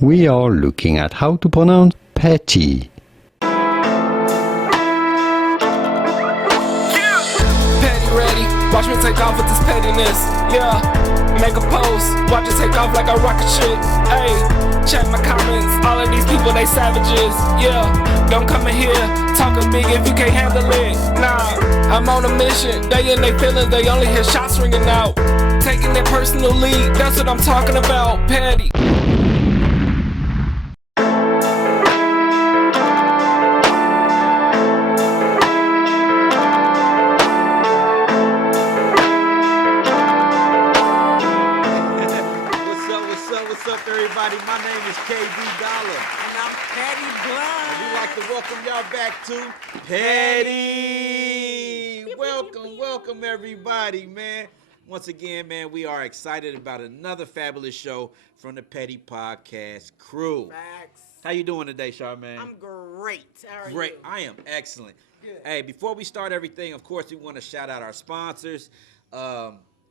We are looking at how to pronounce petty. Petty ready, watch me take off with this pettiness. Yeah, make a post, watch it take off like a rocket ship. Hey, check my comments, all of these people they savages. Yeah, don't come in here talking big if you can't handle it. Nah, I'm on a mission, they in their feelings, they only hear shots ringing out. Taking their personal lead, that's what I'm talking about, petty. What's up, everybody? My name is KB Dollar. And I'm Patty Blunt. And we'd like to welcome y'all back to Petty. Welcome, everybody, man. Once again, man, we are excited about another fabulous show from the Petty Podcast crew. Facts. How you doing today, Charmaine? I'm great. How are you? Great. I am excellent. Good. Hey, before we start everything, of course, we want to shout out our sponsors.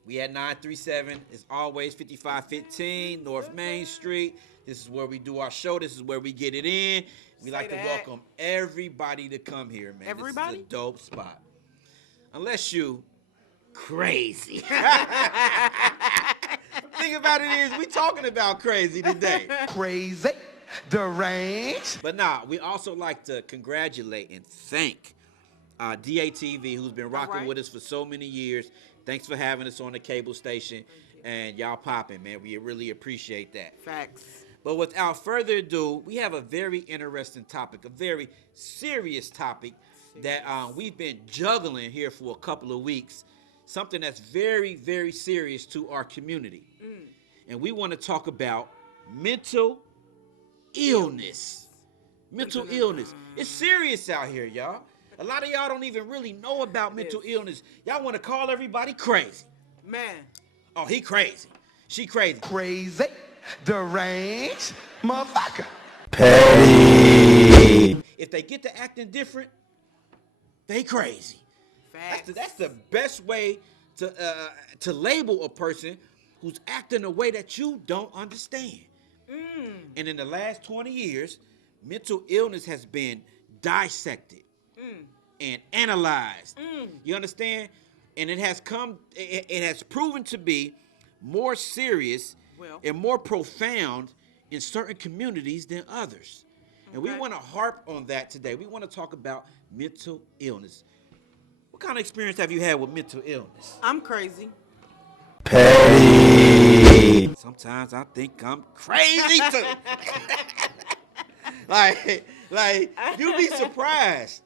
We at 937, as always, 5515 North Main Street. This is where we do our show. This is where we get it in. We like to welcome everybody to come here, man. Everybody? This is a dope spot. Unless you crazy. Thing about it is, we talking about crazy today. Crazy, deranged. But nah, we also like to congratulate and thank DATV, who's been rocking with us for so many years. Thanks for having us on the cable station, and y'all popping, man. We really appreciate that. Facts. But without further ado, we have a very interesting topic, a very serious topic that we've been juggling here for a couple of weeks, something that's very, very serious to our community. And we want to talk about mental illness. Mental illness. It's serious out here, y'all. A lot of y'all don't even really know about mental illness. Y'all want to call everybody crazy. Man. Oh, he crazy. She crazy. Crazy, deranged, motherfucker. Petty. If they get to acting different, they crazy. Facts. That's the best way to label a person who's acting a way that you don't understand. And in the last 20 years, mental illness has been dissected and analyzed. You understand? And it has proven to be more serious and more profound in certain communities than others. And we want to harp on that today. We want to talk about mental illness. What kind of experience have you had with mental illness? I'm crazy. Petty. Sometimes I think I'm crazy too. like you'd be surprised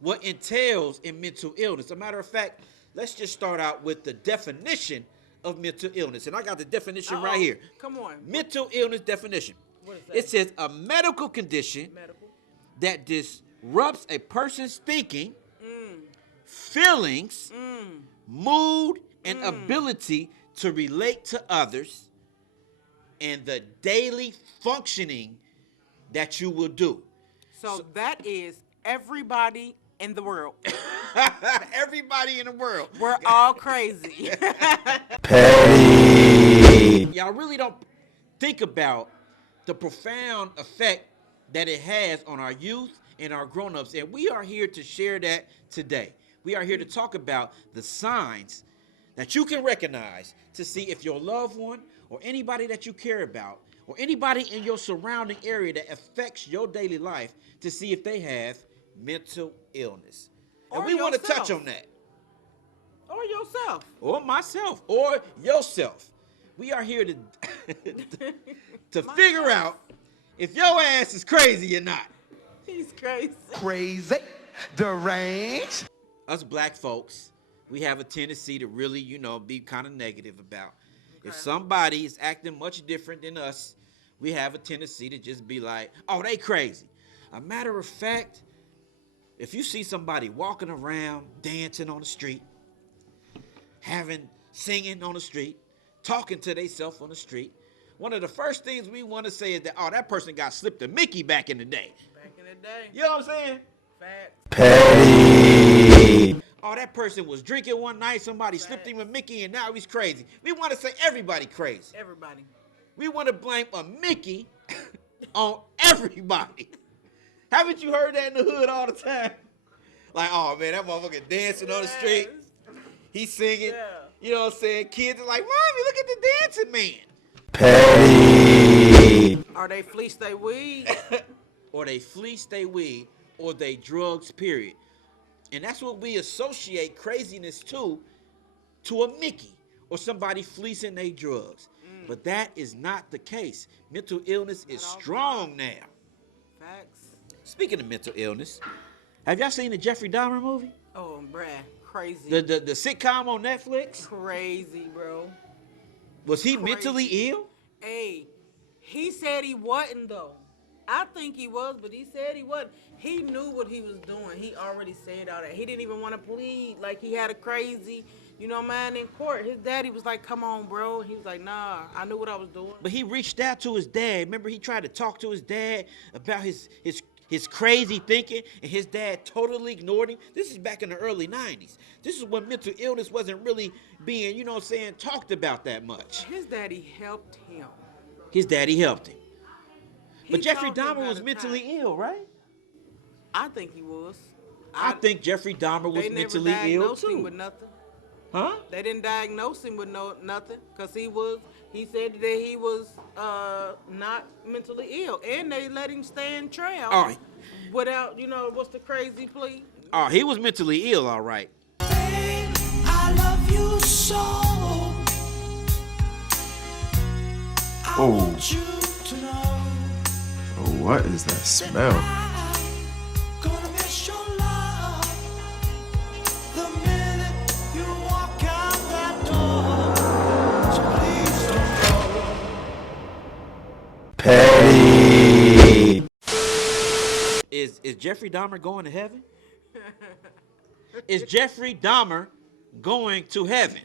what entails in mental illness. As a matter of fact, let's just start out with the definition of mental illness. And I got the definition right here. Come on. Mental illness definition. What is that? It says a medical condition that disrupts a person's thinking, feelings, mood, and ability to relate to others, and the daily functioning that you will do. So that is everybody in the world. Everybody in the world. We're all crazy. Petty. Y'all really don't think about the profound effect that it has on our youth and our grown-ups. And we are here to share that today. We are here to talk about the signs that you can recognize to see if your loved one or anybody that you care about or anybody in your surrounding area that affects your daily life, to see if they have mental illness. And we want to touch on that. Or yourself. Or myself. Or yourself. We are here to to figure out if your ass is crazy or not. He's crazy. Crazy, deranged. Us black folks, we have a tendency to really, be kind of negative about. If somebody is acting much different than us, we have a tendency to just be like, oh, they crazy. A matter of fact, if you see somebody walking around, dancing on the street, singing on the street, talking to themselves on the street, one of the first things we want to say is that, oh, that person got slipped a Mickey back in the day. Back in the day. You know what I'm saying? Facts. Petty. Oh, that person was drinking one night, somebody slipped him a Mickey, and now he's crazy. We want to say everybody crazy. Everybody. We want to blame a Mickey on everybody. Haven't you heard that in the hood all the time? Like, oh man, that motherfucker dancing on the street. He's singing. Yeah. You know what I'm saying? Kids are like, Mommy, look at the dancing man. Or they fleece they weed. Or they fleece they weed, or they drugs, period. And that's what we associate craziness to a Mickey or somebody fleecing their drugs. But that is not the case. Mental illness is strong now. Facts. Speaking of mental illness, have y'all seen the Jeffrey Dahmer movie? Oh, bruh. Crazy. The sitcom on Netflix? Crazy, bro. Was he Crazy. mentally ill? Hey, he said he wasn't, though. I think he was, but he said he wasn't. He knew what he was doing. He already said all that. He didn't even want to plead like he had a crazy, man, in court. His daddy was like, come on, bro. He was like, nah, I knew what I was doing. But he reached out to his dad. Remember, he tried to talk to his dad about his crazy thinking, and his dad totally ignored him. This is back in the early 90s. This is when mental illness wasn't really being, talked about that much. His daddy helped him. His daddy helped him. But He Jeffrey told him Dahmer how was to mentally time. ill, right? I think he was. I think Jeffrey Dahmer was they never mentally ill diagnosed him too. with nothing. Huh? They didn't diagnose him with nothing because he said that he was not mentally ill, and they let him stay in trial Oh. without, what's the crazy plea? Oh, he was mentally ill, all right. I love you so. I Oh. want you to know Oh, what is that smell? I'm gonna miss your love the minute you walk out that door. So please don't go. Petty. Is Jeffrey Dahmer going to heaven? Is Jeffrey Dahmer going to heaven?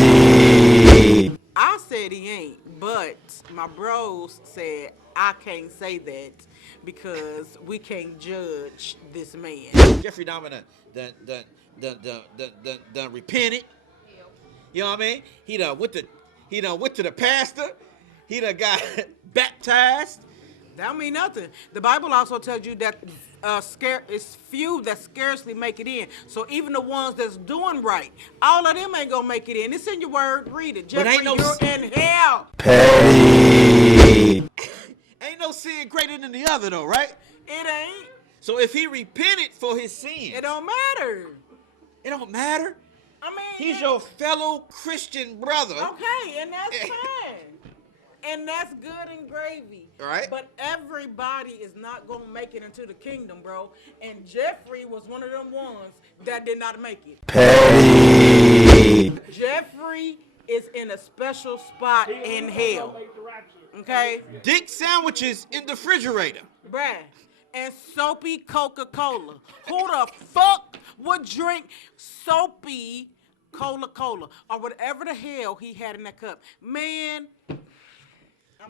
Petty. I said he ain't, but my bros said I can't say that because we can't judge this man. Jeffrey Dahmer done repented. You know what I mean? He done went to the pastor. He done got baptized. That don't mean nothing. The Bible also tells you that it's few that scarcely make it in. So even the ones that's doing right, all of them ain't gonna make it in. It's in your word. Read it. But Jeffrey, ain't no you're in hell. Petty. Ain't no sin greater than the other though, right? It ain't. So if he repented for his sins, It don't matter. it don't matter. I mean, He's your fellow Christian brother. okay, and that's fine. And that's good and gravy. Right. But everybody is not going to make it into the kingdom, bro. And Jeffrey was one of them ones that did not make it. Petty. Jeffrey is in a special spot in hell. Okay? Dick sandwiches in the refrigerator. Bruh. And soapy Coca-Cola. Who the fuck would drink soapy Coca-Cola? Or whatever the hell he had in that cup. Man.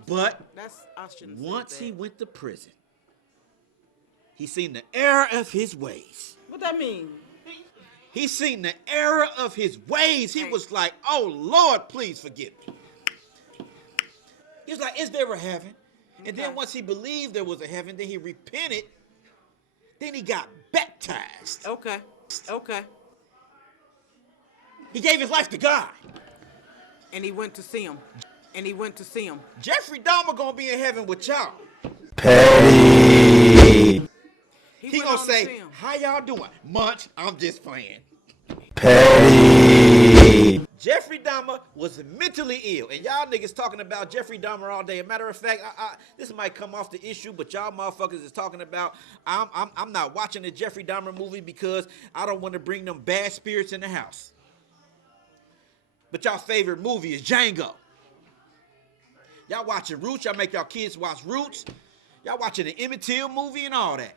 But I shouldn't have said once that. he went to prison, he seen the error of his ways. What that mean? He seen the error of his ways. He Hey. was like, oh, Lord, please forgive me. He was like, is there a heaven? And then Okay. once he believed there was a heaven, then he repented. Then he got baptized. Okay. He gave his life to God. And he went to see him. Jeffrey Dahmer gonna be in heaven with y'all. Petty. He went gonna on to see say, him. how y'all doing? Munch, I'm just playing. Petty. Jeffrey Dahmer was mentally ill, and y'all niggas talking about Jeffrey Dahmer all day. A matter of fact, this might come off the issue, but y'all motherfuckers is talking about I'm not watching the Jeffrey Dahmer movie because I don't want to bring them bad spirits in the house. But y'all favorite movie is Django. Y'all watching Roots. Y'all make y'all kids watch Roots. Y'all watching the Emmett Till movie and all that.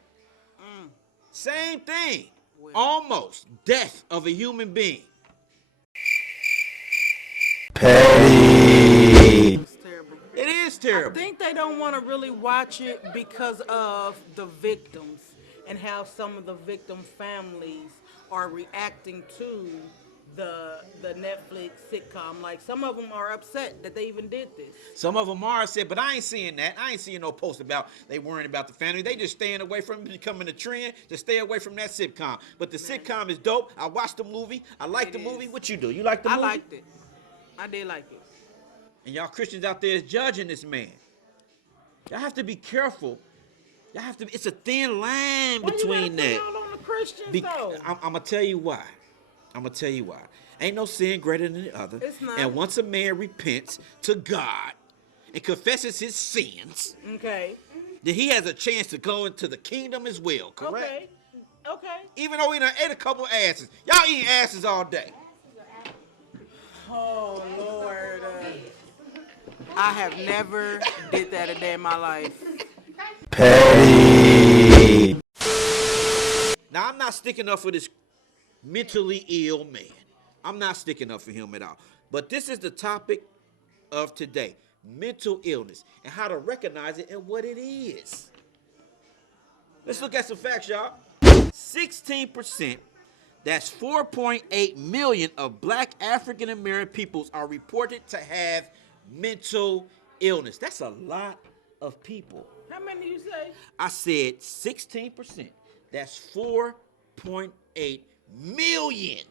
Same thing. Well. Almost death of a human being. Petty. It's terrible. It is I terrible. think they don't want to really watch it because of the victims and how some of the victim families are reacting to the Netflix sitcom. Like some of them are upset that they even did this. Some of them are said, but I ain't seeing that. I ain't seeing no post about they worrying about the family. They just staying away from it, becoming a trend to stay away from that sitcom. But the sitcom is dope. I watched the movie. I like the movie. What you do? You like the I movie? liked it. I did like it. And y'all Christians out there is judging this man. Y'all have to be careful. Y'all have to. It's a thin line Why between you gotta that. put it all on the Christians though? I'm gonna tell you why. I'm gonna tell you why. Ain't no sin greater than the other. It's not. And once a man repents to God and confesses his sins, Okay. then he has a chance to go into the kingdom as well. Correct? Okay. Okay. Even though he done ate a couple asses. Y'all eating asses all day. Oh Lord. I have never did that a day in my life. Petty. Now I'm not sticking up for this mentally ill man. I'm not sticking up for him at all. But this is the topic of today: mental illness and how to recognize it and what it is. Let's look at some facts, y'all. 16%, that's 4.8 million of black African American peoples are reported to have mental illness. That's a lot of people. How many you say? I said 16%. That's 4.8 million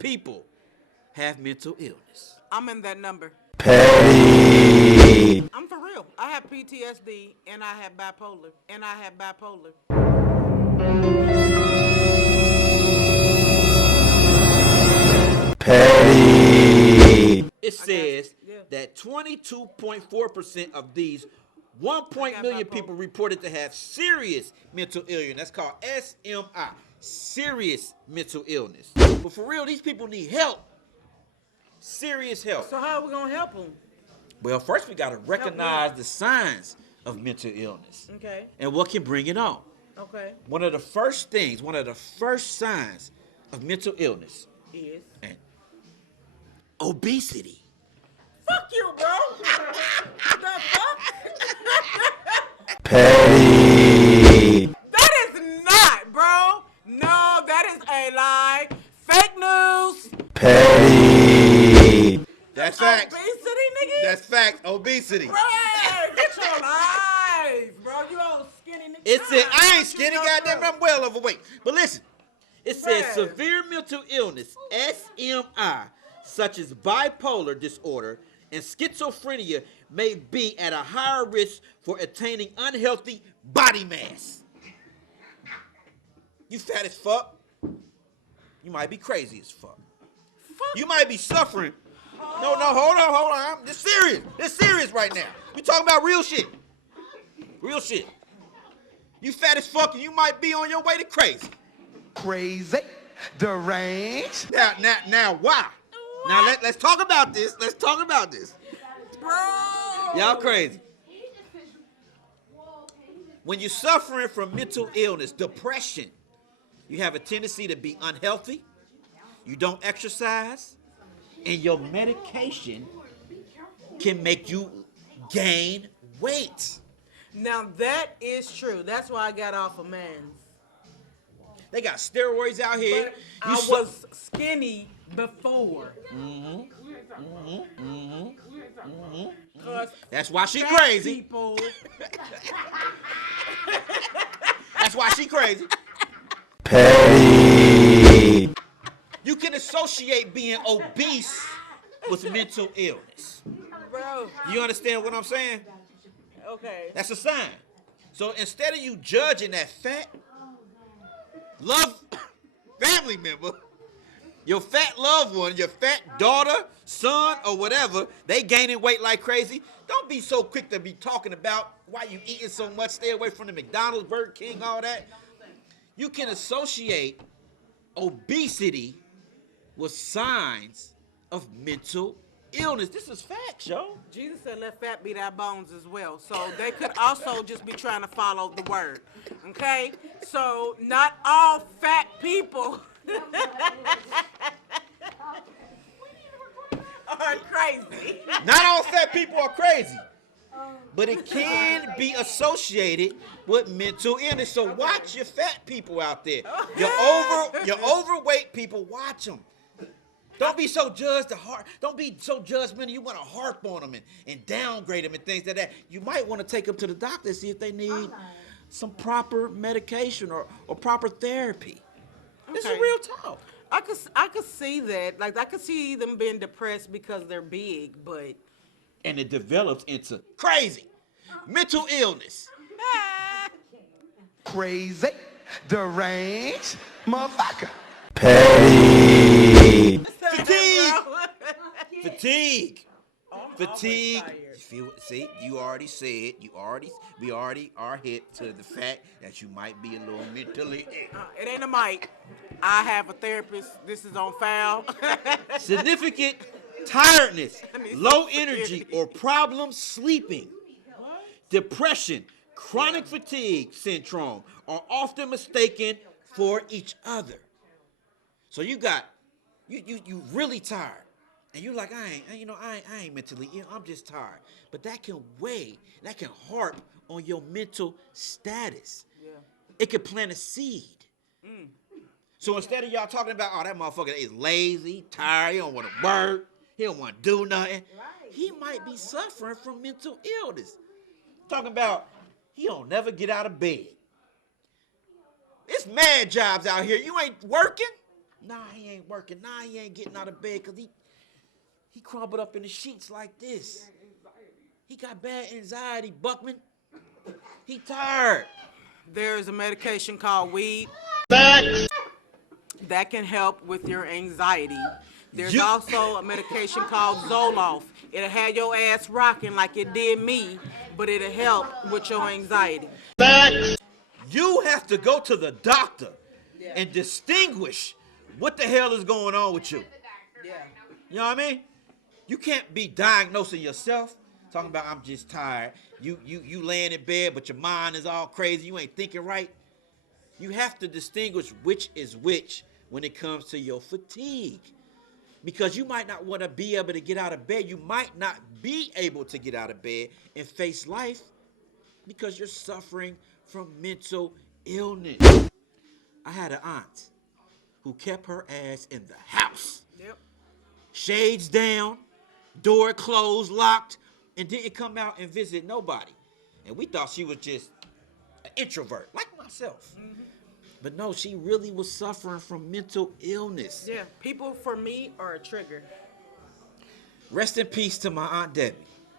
people have mental illness. I'm in that number. Petty. I'm for real. I have PTSD and I have bipolar. Petty. It says Yeah. that 22.4% of these 1 million people reported to have serious mental illness. That's called SMI, serious mental illness. But for real, these people need help. Serious help. So how are we gonna help them? Well, first we got to recognize the signs of mental illness Okay. and what can bring it on. Okay. One of the first signs of mental illness Is. and obesity. Fuck you, bro. The fuck? Petty. That is not, bro. No, that is a lie. Fake news. Petty. That's facts. Obesity, nigga. That's facts. Obesity. Bro, get your life, bro. You old skinny nigga. It said, I ain't You skinny, know, goddamn, bro. I'm well overweight. But listen, it says Bruh. severe mental illness, SMI, such as bipolar disorder and schizophrenia, may be at a higher risk for attaining unhealthy body mass. You fat as fuck. You might be crazy as fuck. You might be suffering. No, hold on. This serious. This serious right now. We talking about real shit. Real shit. You fat as fuck and you might be on your way to crazy. Crazy, deranged. Now, why? Now let's talk about this. Let's talk about this. Bro. Y'all crazy. When you're suffering from mental illness, depression, you have a tendency to be unhealthy. You don't exercise, and your medication can make you gain weight. Now that is true. That's why I got off of man's. They got steroids out here. But I was skinny before. That's why she Fat crazy. people. That's why she crazy. Petty. You can associate being obese with mental illness. Bro. You understand what I'm saying? Okay. That's a sign. So instead of you judging that fat family member, your fat loved one, your fat daughter, son, or whatever, they gaining weight like crazy, don't be so quick to be talking about why you eating so much, stay away from the McDonald's, Burger King, all that. You can associate obesity with signs of mental illness. This is facts, yo. Jesus said, let fat be thy bones as well. So they could also just be trying to follow the word. Okay? So not all fat people are crazy. Not all fat people are crazy. but it can be associated with mental illness. So watch your fat people out there. Your overweight people, watch them. Don't be so Don't be so judgmental. You want to harp on them and downgrade them and things like that. You might want to take them to the doctor and see if they need some proper medication or proper therapy. This is Okay. real talk. I could see that. Like I could see them being depressed because they're big, but And it develops into crazy mental illness. Crazy, deranged, motherfucker. Petty. Fatigue. Fatigue. always Fatigue. tired. See, you already said. We already are hit to the fact that you might be a little mentally ill. It ain't a mic. I have a therapist. This is on file. Significant tiredness, I need some low security. energy, or problems sleeping, depression, chronic fatigue syndrome are often mistaken for each other. So you really tired. And you're like, I ain't mentally ill. I'm just tired. But that can harp on your mental status. Yeah. It could plant a seed. So instead of y'all talking about, oh, that motherfucker is lazy, tired, he don't want to work, he don't want to do nothing, he might be suffering from mental illness. Talking about he don't never get out of bed. It's mad jobs out here. You ain't working? Nah, he ain't working. Nah, he ain't getting out of bed because he crumbled up in the sheets like this. He got bad anxiety, Buckman. He tired. There's a medication called weed that can help with your anxiety. There's also a medication called Zoloft. It'll have your ass rocking like it did me, but it'll help with your anxiety. You have to go to the doctor and distinguish what the hell is going on with you. Yeah. You know what I mean? You can't be diagnosing yourself, talking about I'm just tired. You laying in bed, but your mind is all crazy. You ain't thinking right. You have to distinguish which is which when it comes to your fatigue. Because you might not want to be able to get out of bed. You might not be able to get out of bed and face life because you're suffering from mental illness. I had an aunt who kept her ass in the house. Yep. Shades down, door closed, locked, and didn't come out and visit nobody. And we thought she was just an introvert, like myself. But no, she really was suffering from mental illness. Yeah. People for me are a trigger. Rest in peace to my Aunt Debbie.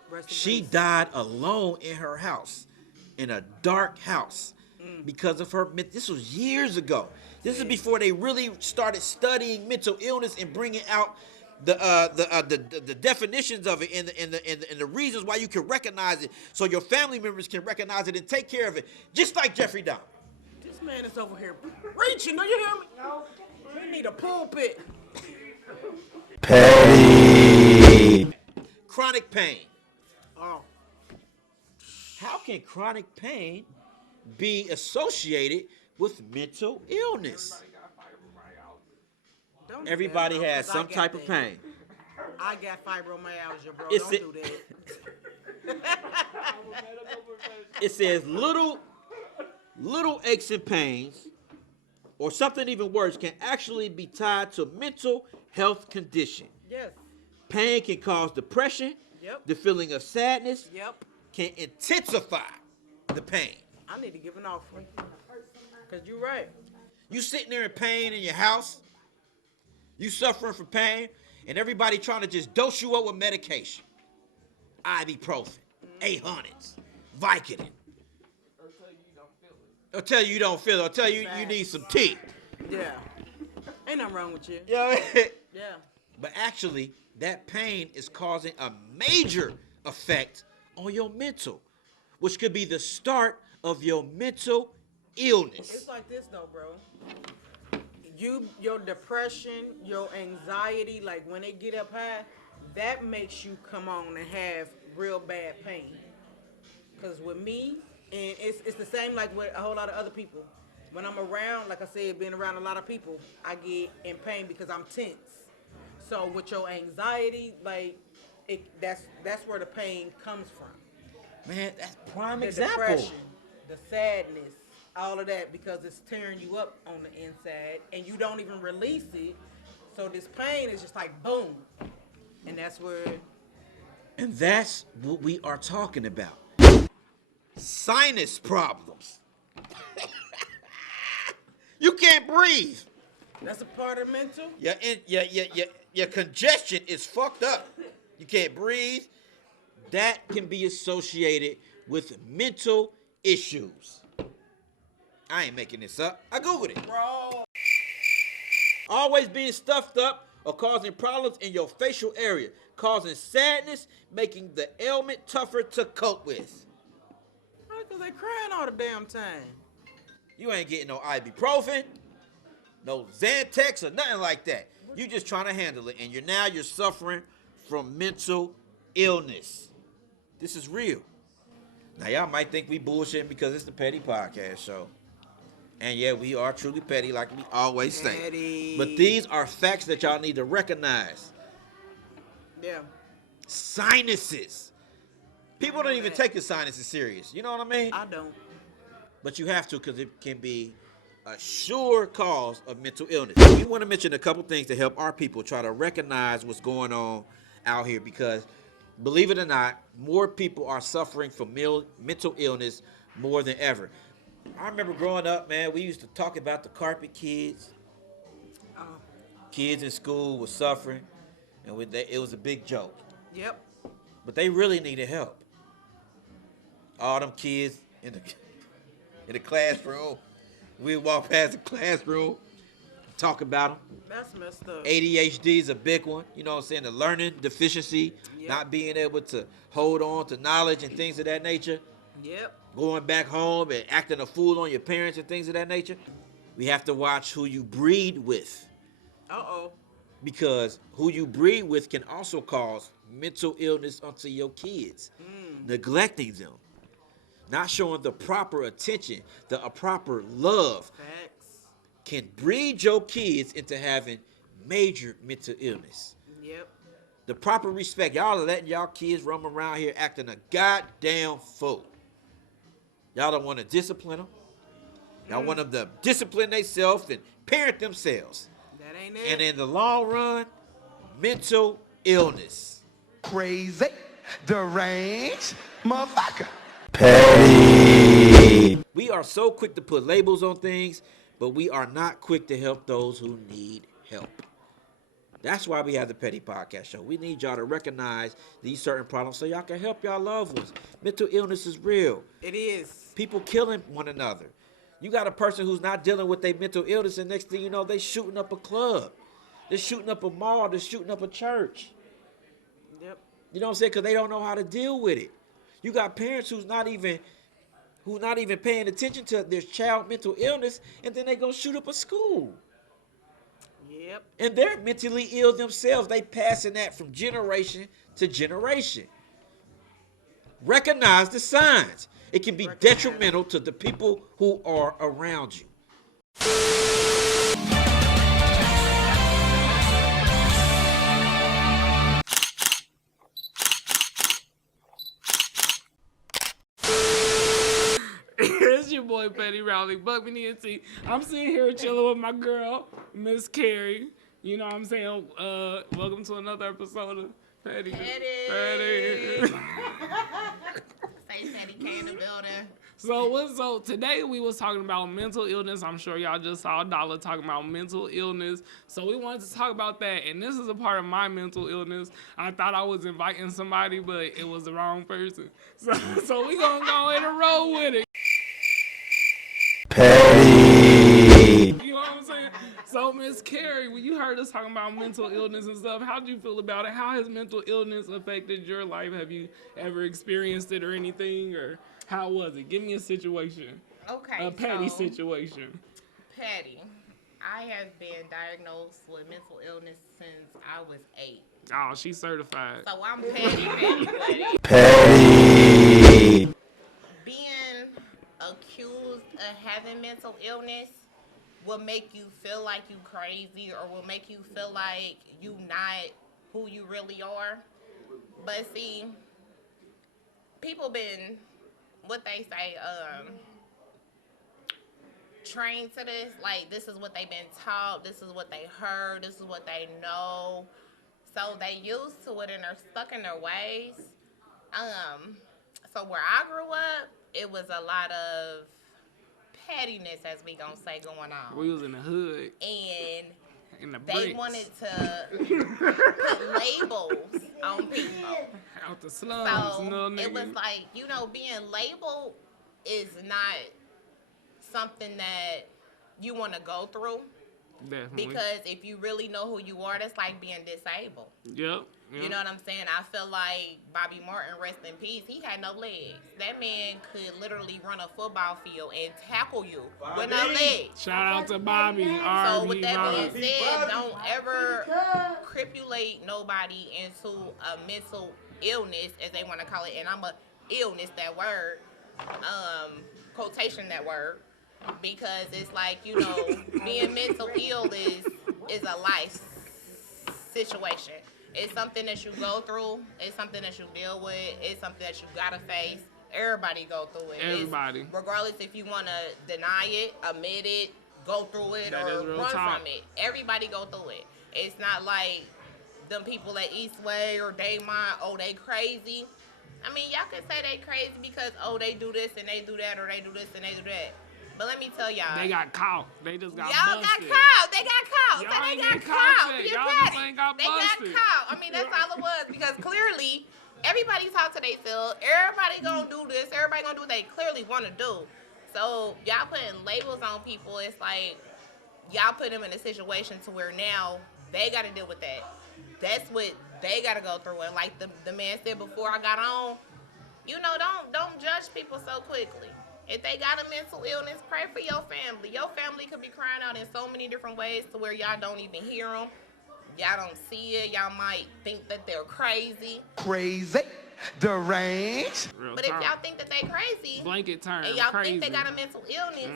Rest in She peace. died alone in her house, in a dark house, because of her. This was years ago. This is before they really started studying mental illness and bringing out the definitions of it and the reasons why you can recognize it, so your family members can recognize it and take care of it, just like Jeffrey Dahmer. This man is over here preaching. Do you hear me? No. We need a pulpit. Petty. Chronic pain. Oh. How can chronic pain be associated with mental illness? Don't do Everybody that, bro, has 'cause I some got type of that. pain. I got fibromyalgia, bro. It's Don't do that. It says little aches and pains, or something even worse, can actually be tied to mental health condition. Yes. Pain can cause depression. Yep. The feeling of sadness Yep. can intensify the pain. I need to give an offering. Because you're right. You sitting there in pain in your house, you suffering from pain, and everybody trying to just dose you up with medication. Ibuprofen, 800s, Vicodin. Or tell you don't feel it. Or tell you you need some tea. Yeah. Ain't nothing wrong with you. You know what I mean? Yeah. But actually, that pain is causing a major effect on your mental, which could be the start of your mental illness. It's like this though, bro. Your depression, your anxiety, like when they get up high, that makes you come on and have real bad pain. Cause with me, and it's the same like with a whole lot of other people. When I'm around, like I said, being around a lot of people, I get in pain because I'm tense. So with your anxiety, like that's where the pain comes from. Man, that's prime The example. depression, the sadness, all of that, because it's tearing you up on the inside and you don't even release it. So this pain is just like boom. And that's where And that's what we are talking about. Sinus problems. You can't breathe. that's a part of mental. Your congestion is fucked up. You can't breathe. That can be associated with mental issues. I ain't making this up. I Googled it. Bro. Always being stuffed up or causing problems in your facial area, causing sadness, making the ailment tougher to cope with. Because they crying all the damn time. You ain't getting no ibuprofen, no Xantex, or nothing like that. You just trying to handle it, and you're suffering from mental illness. This is real. Now y'all might think we bullshitting because it's the Petty Podcast Show. And yeah, we are truly petty, like we always say. Petty. But these are facts that y'all need to recognize. Yeah. Sinuses. People don't even take the sinuses serious. You know what I mean? I don't. But you have to, because it can be a sure cause of mental illness. We want to mention a couple things to help our people try to recognize what's going on out here, because believe it or not, more people are suffering from mental illness more than ever. I remember growing up, man, we used to talk about the carpet kids. Oh. Kids in school were suffering, and it was a big joke. Yep. But they really needed help. All them kids in the classroom, we walk past the classroom, talk about them. That's messed up. ADHD is a big one. You know what I'm saying? The learning deficiency, Yep. not being able to hold on to knowledge and things of that nature. Yep. Going back home and acting a fool on your parents and things of that nature. We have to watch who you breed with, Uh-oh. because who you breed with can also cause mental illness onto your kids. Neglecting them, not showing the proper attention, the proper love, Facts. can breed your kids into having major mental illness. Yep. The proper respect. Y'all are letting y'all kids roam around here acting a goddamn fool. Y'all don't want to discipline them. Y'all want them to discipline themselves and parent themselves. That ain't it. And in the long run, mental illness. Crazy, deranged, motherfucker. Petty. We are so quick to put labels on things, but we are not quick to help those who need help. That's why we have the Petty Podcast Show. We need y'all to recognize these certain problems so y'all can help y'all loved ones. Mental illness is real. It is. People killing one another. You got a person who's not dealing with their mental illness, and next thing you know, they shooting up a club. They're shooting up a mall. They're shooting up a church. Yep. You know what I'm saying? Because they don't know how to deal with it. You got parents who's not even paying attention to their child mental illness, and then they go shoot up a school. Yep. And they're mentally ill themselves. They passing that from generation to generation. Recognize the signs. It can be detrimental to the people who are around you. It's your boy Petty Rowley, Buck Me and T. I'm sitting here chilling with my girl, Miss Carrie. You know what I'm saying? Welcome to another episode of Petty. Petty. Say Petty came in the building. So today we was talking about mental illness. I'm sure y'all just saw Dollar talking about mental illness. So we wanted to talk about that. And this is a part of my mental illness. I thought I was inviting somebody, but it was the wrong person. So we gonna go ahead and roll with it. Petty. You know what I'm saying? So, Miss Carrie, when you heard us talking about mental illness and stuff, how did you feel about it? How has mental illness affected your life? Have you ever experienced it or anything? Or how was it? Give me a situation. Okay. A petty so, situation. Petty. I have been diagnosed with mental illness since I was 8. Oh, she's certified. So I'm petty. Petty. Being accused of having mental illness will make you feel like you crazy, or will make you feel like you not who you really are. But see, people been, what they say, trained to this. Like, this is what they've been taught. This is what they heard. This is what they know. So they used to it and they're stuck in their ways. So where I grew up, it was a lot of pettiness, as we gonna say, going on. We was in the hood. And In the they bricks. wanted to put labels on people. Out the slums, So little nigga. it was like, you know, being labeled is not something that you want to go through. Definitely. Because if you really know who you are, that's like being disabled. Yep. You know what I'm saying? I feel like Bobby Martin, rest in peace, he had no legs. That man could literally run a football field and tackle you with no legs. Shout out to Bobby. So with that Bobby. being said, don't ever cripulate nobody into a mental illness, as they want to call it. And I'm a illness, that word, quotation that word, because it's like, you know, being mental ill is a life situation. It's something that you go through. It's something that you deal with. It's something that you gotta face. Everybody go through it. Everybody. Regardless if you want to deny it, admit it, go through it, That is or real run talk. from it. Everybody go through it. It's not like them people at Eastway or Daymont, oh, they crazy. I mean, y'all can say they crazy because, oh, they do this and they do that, or they do this and they do that. But let me tell y'all. They got caught. They just got Y'all busted. got caught. They got caught. Y'all So they ain't got get caught caught. yet. You Y'all got just it. ain't got They got busted. caught. I mean, that's all it was, because clearly everybody talk to themselves. Everybody gonna do this. Everybody gonna do what they clearly want to do. So y'all putting labels on people. It's like y'all put them in a situation to where now they got to deal with that. That's what they got to go through. And like the man said before I got on, you know, don't judge people so quickly. If they got a mental illness, pray for your family. Your family could be crying out in so many different ways to where y'all don't even hear them. Y'all don't see it. Y'all might think that they're crazy. Crazy, deranged. Real But if talk. y'all think that they crazy, Blanket term. and y'all crazy. think they got a mental illness,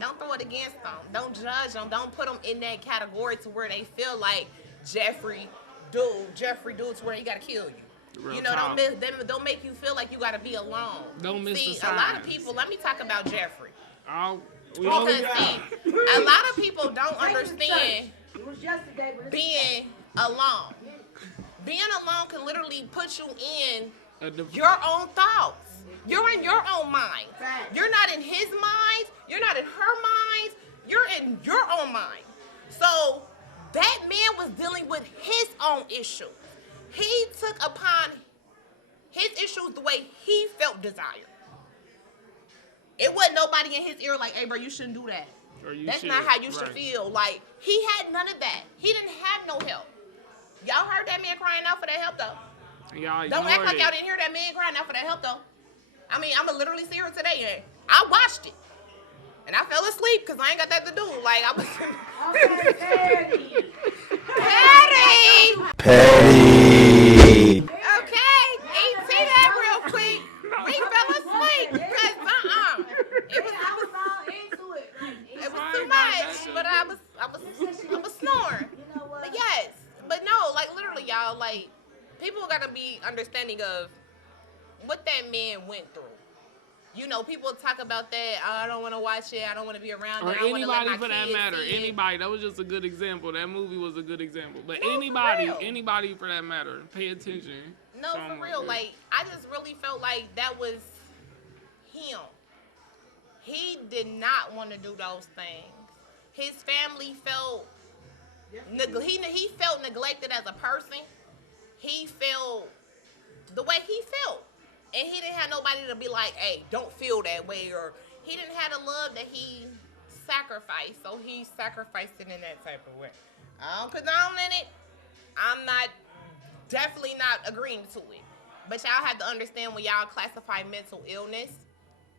don't throw it against them. Don't judge them. Don't put them in that category to where they feel like Jeffrey dude to where he got to kill you. Real You know, talk. don't make you feel like you got to be alone. Don't miss See, the a lot of signs. people, let me talk about Jeffrey. Oh, we Because, only see, a lot of people don't understand being alone. Being alone can literally put you in your own thoughts. You're in your own mind. You're not in his mind. You're not in her mind. You're in your own mind. So that man was dealing with his own issue. He took upon his issues the way he felt desire. It wasn't nobody in his ear like, hey, bro, you shouldn't do that. Or you That's should, not how you should right. feel. Like, he had none of that. He didn't have no help. Y'all heard that man crying out for that help, though. Y'all Don't act ignored like y'all it. didn't hear that man crying out for that help, though. I mean, I'm going to literally see her today, and I watched it. And I fell asleep because I ain't got that to do. Like, I was... Patty! Petty. Okay, ain't see that real quick. We fell asleep because it was too much. But I was snoring. But yes, but no, like literally, y'all, like people gotta be understanding of what that man went through. You know, people talk about that. Oh, I don't want to watch it. I don't want to be around Or it. I don't want to let anybody my for that kids matter. see it. Anybody. That was just a good example. That movie was a good example. But No, for real. anybody for that matter, pay attention. No, So for I'm real. good. Like, I just really felt like that was him. He did not want to do those things. His family felt he felt neglected as a person. He felt the way he felt. And he didn't have nobody to be like, hey, don't feel that way. Or he didn't have the love that he sacrificed. So he sacrificed it in that type of way. I don't condone it. I'm definitely not agreeing to it. But y'all have to understand when y'all classify mental illness.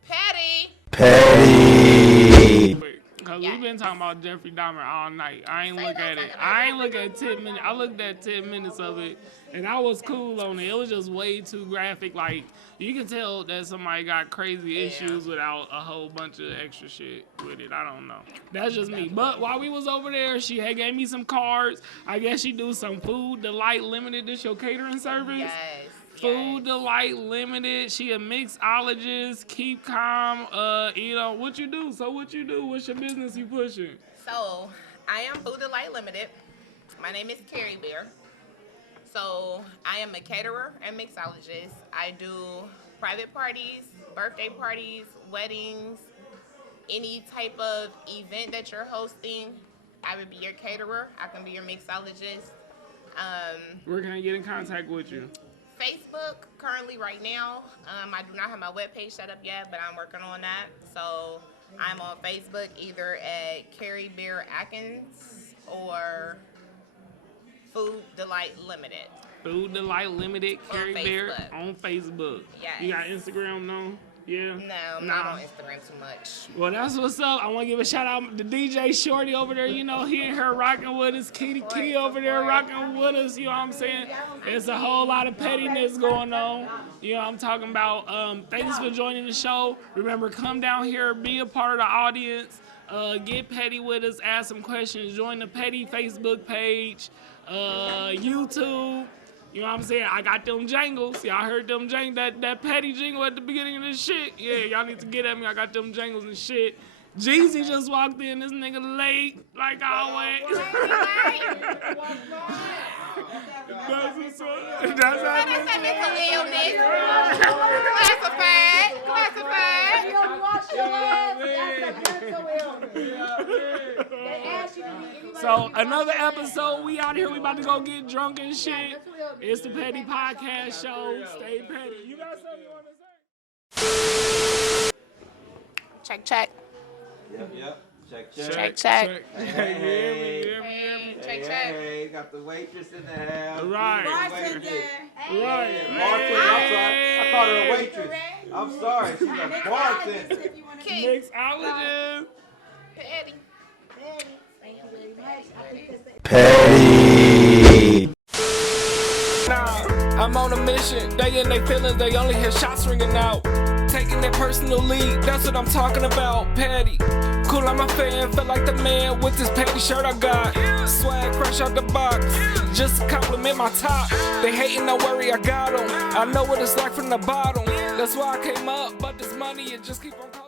Petty. Petty. Because Yeah. we've been talking about Jeffrey Dahmer all night. I ain't Say look no at it. talking about I ain't Jeffrey look at 10 minutes. I looked at 10 minutes of it, and I was cool on it. It was just way too graphic. Like, you can tell that somebody got crazy issues without a whole bunch of extra shit with it. I don't know. That's just me. But while we was over there, she had gave me some cards. I guess she do some food delight limited dish your catering service. Yes. Food Delight Limited. She a mixologist. Keep calm. You know what you do. So what you do? What's your business you pushing? So, I am Food Delight Limited. My name is Carrie Bear. So, I am a caterer and mixologist. I do private parties, birthday parties, weddings, any type of event that you're hosting. I would be your caterer. I can be your mixologist. Where can I get in contact with you? Facebook, currently right now. I do not have my webpage set up yet, but I'm working on that. So I'm on Facebook either at Carrie Bear Atkins or Food Delight Limited. Food Delight Limited, Carrie Bear Facebook. on Facebook. Yes. You got Instagram, no? Yeah? No, I'm not on Instagram too much. Well, that's what's up. I want to give a shout out to DJ Shorty over there. You know, he and her rocking with us. Kitty Key over there rocking with us. You know what I'm saying? There's a whole lot of pettiness going on. You know what I'm talking about? Thanks for joining the show. Remember, come down here, be a part of the audience. Get petty with us, ask some questions. Join the Petty Facebook page, YouTube. You know what I'm saying? I got them jangles. Y'all heard them that petty jingle at the beginning of this shit? Yeah, y'all need to get at me. I got them jangles and shit. Jeezy just walked in. This nigga late, like always. That's what's up. That's how That's a mental illness. Classified. So another episode, we out here. We about to go get drunk and shit. It's the Petty Podcast Show. Stay petty. You got something you want to say? Check, check. Yep. Check. Check. Hey, Check. Hey, got the waitress in the house. Right. Bartender. Right. I'm sorry. I called her a waitress. I'm sorry. She's a bartender. Mixologist. Petty. Petty. Nah, I'm on a mission. They in their feelings, they only hear shots ringing out. Taking their personal lead, that's what I'm talking about. Petty. Cool, I'm a fan, feel like the man with this petty shirt I got. Swag fresh out the box, just to compliment my top. They hating, don't worry, I got them. I know what it's like from the bottom. That's why I came up, but this money, it just keep on coming.